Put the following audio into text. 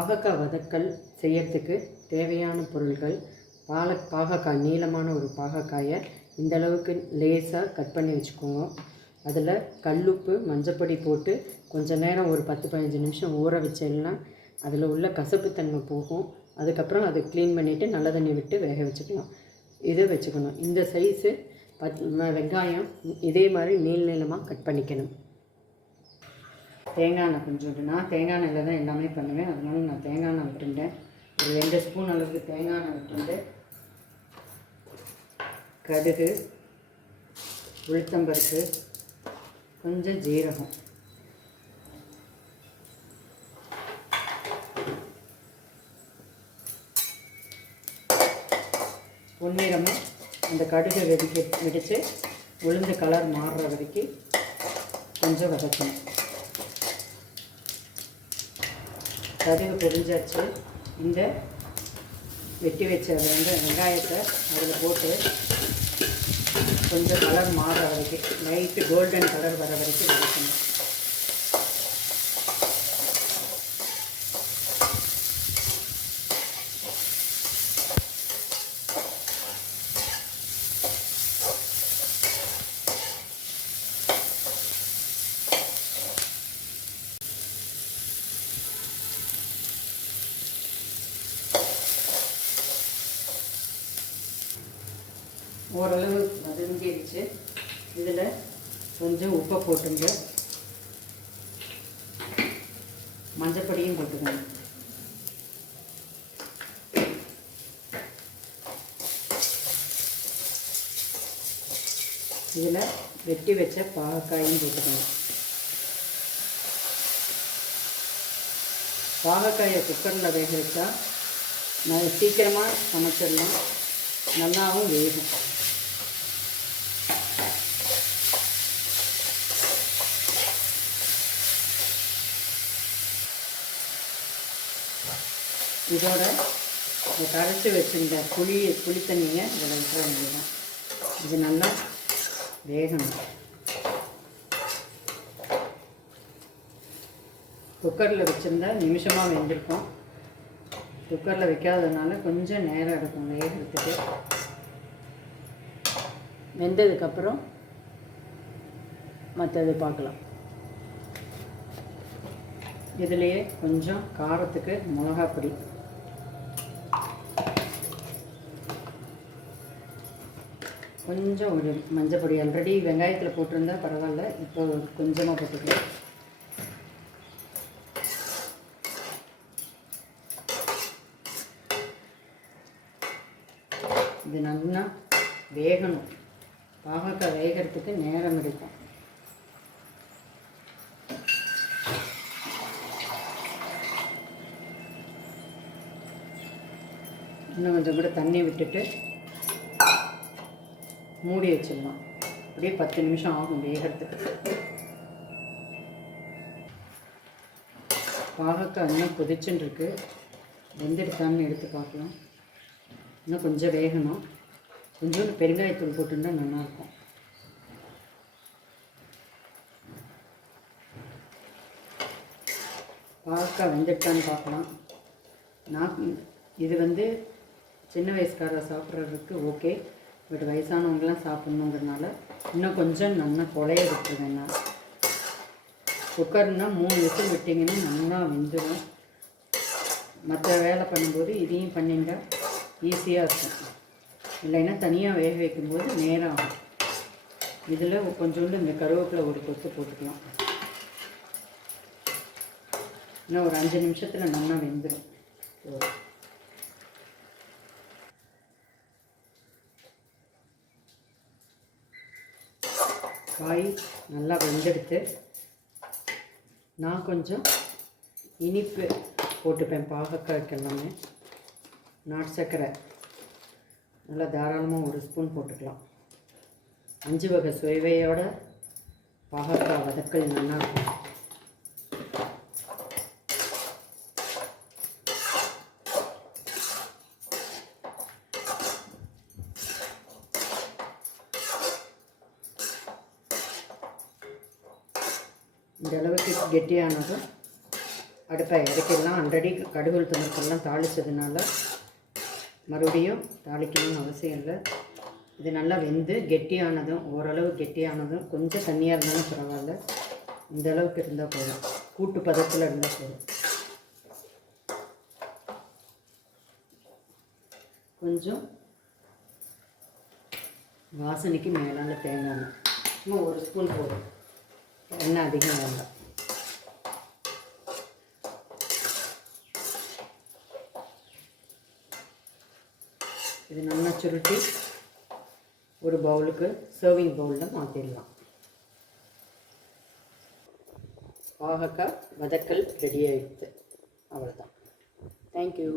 பாகக்காய் வதக்கல் செய்யறதுக்கு தேவையான பொருட்கள் பாகக்காய் நீளமான ஒரு பாகக்காயை இந்த அளவுக்கு லேசாக கட் பண்ணி வச்சுக்கோங்க. அதில் கல்லுப்பு மஞ்சப்பொடி போட்டு கொஞ்சம் நேரம் ஒரு 10-15 நிமிஷம் ஊற வச்சேன்னா அதில் உள்ள கசப்புத்தன்மை போகும். அதுக்கப்புறம் அதை க்ளீன் பண்ணிவிட்டு நல்ல தண்ணி விட்டு வேக வச்சுக்கலாம். இதை வச்சுக்கணும். இந்த சைஸு வெங்காயம் இதே மாதிரி நீளமாக கட் பண்ணிக்கணும். தேங்காய் எண்ணெய் கொஞ்சம் நான் தேங்காய் எண்ணெயில் தான் எல்லாமே பண்ணுவேன். அதனால நான் தேங்காய் எண்ணெய் விட்டுருந்தேன். ஒரு 2 ஸ்பூன் அளவுக்கு தேங்காய் எண்ணெய் விட்டுருந்து கடுகு, உளுத்தம்பருப்பு, கொஞ்சம் ஜீரகம், பொன்னிறமும் அந்த கடுகை வெடித்து உளுந்து கலர் மாறுற வரைக்கும் கொஞ்சம் வதக்கணும். கடுகு பொரிஞ்சாச்சு. இந்த வெட்டி வச்ச வெங்காயத்தை அதில் போட்டு கொஞ்சம் கலர் மாறுற வரைக்கும் லைட்டு கோல்டன் கலர் வர வரைக்கும் வதக்கணும். ஓரளவு வதங்கிடுச்சு. இதில் கொஞ்சம் உப்பை போட்டுங்க, மஞ்சப்பொடியும் போட்டுக்கணும். இதில் வெட்டி வச்ச பாகக்காயும் போட்டுக்கணும். பாகக்காயை குக்கரில் வேக வச்சா சீக்கிரமாக சமைச்சிடலாம், நல்லாவும் வேகும். இதோட கரைச்சி வச்சுருந்த புளி தண்ணியை இதில் விட்டுற வேண்டியதான். இது நல்லா வேகணும். குக்கரில் வச்சுருந்தா நிமிஷமாக வெந்திருக்கும். குக்கரில் வைக்காததுனால கொஞ்சம் நேரம் எடுக்கும் வேகிறதுக்கு. வெந்ததுக்கப்புறம் மற்றது பார்க்கலாம். இதிலேயே கொஞ்சம் காரத்துக்கு மிளகாப்பொடி, கொஞ்சம் ஒரு மஞ்சப்பொடி. ஆல்ரெடி வெங்காயத்தில் போட்டிருந்தா பரவாயில்ல, இப்போ கொஞ்சமாக போட்டுக்கலாம். இது நல்லா வேகணும். பாகக்காய் வேகிறதுக்கு நேரம் எடுக்கும். இன்னும் கொஞ்சம் கூட தண்ணி விட்டுட்டு மூடி வச்சிடலாம். அப்படியே 10 நிமிஷம் ஆகும் வேகிறதுக்கு. பாகக்காய் இன்னும் கொதிச்சுன்னு இருக்கு. வெந்தெடுத்தான்னு எடுத்து பார்க்கலாம். இன்னும் கொஞ்சம் வேகணும். கொஞ்சோண்டு பெருங்காயத்தூள் போட்டுருந்தா நல்லாயிருக்கும். பாகக்காய் வெந்துட்டான்னு பார்க்கலாம். இது சின்ன வயசுக்காரரை சாப்பிட்றதுக்கு ஓகே. பட் வயசானவங்களாம் சாப்பிட்ணுங்கிறதுனால இன்னும் கொஞ்சம் நல்லா கொலைய விட்டுருவேன். நான் குக்கர்னால் 3 விசில் விட்டிங்கன்னா நல்லா வெந்துடும். மற்ற வேலை பண்ணும்போது இதையும் பண்ணிட்டா ஈஸியாக இருக்கும். இல்லைன்னா தனியாக வேக வைக்கும்போது நேரம் ஆகும். இதில் கொஞ்சோண்டு இந்த கருவேப்பிலை ஒரு கொத்து போட்டுக்கலாம். இன்னும் ஒரு 5 நிமிஷத்தில் நல்லா வெந்துடும். காய் நல்லா வெந்தெடுத்து நான் கொஞ்சம் இனிப்பு போட்டுப்பேன். பாகக்காய்க்கு எல்லாமே நாட்டு சர்க்கரை நல்லா தாராளமாக 1 ஸ்பூன் போட்டுக்கலாம். 5 வகை சுவையோட பாகக்காய் வதக்கல் நல்லா இருக்கும். இந்த அளவுக்கு கெட்டியானதும் அடுப்பை இறக்கிடலாம். ஆல்ரெடி கடுகு துணுக்கெல்லாம் தாளித்ததுனால மறுபடியும் தாளிக்கணும்னு அவசியம் இல்லை. இது நல்லா வெந்து கெட்டியானதும், ஓரளவு கெட்டியானதும், கொஞ்சம் தண்ணியாக இருந்தாலும் பரவாயில்ல, இந்த அளவுக்கு இருந்தால் போதும். கூட்டு பதத்தில் இருந்தால் போதும். கொஞ்சம் வாசனைக்கு மேலான தேங்காய் எண்ணெய் சும்மா 1 ஸ்பூன் போதும். எண்ணெய் அதிகம் வேண்டாம். இது நல்லா சுருட்டி ஒரு பவுலுக்கு சர்விங் பவுலில் மாற்றிடலாம். பாகக்காய் வதக்கல் ரெடி ஆகிடுது. அவ்வளோதான். தேங்க்யூ.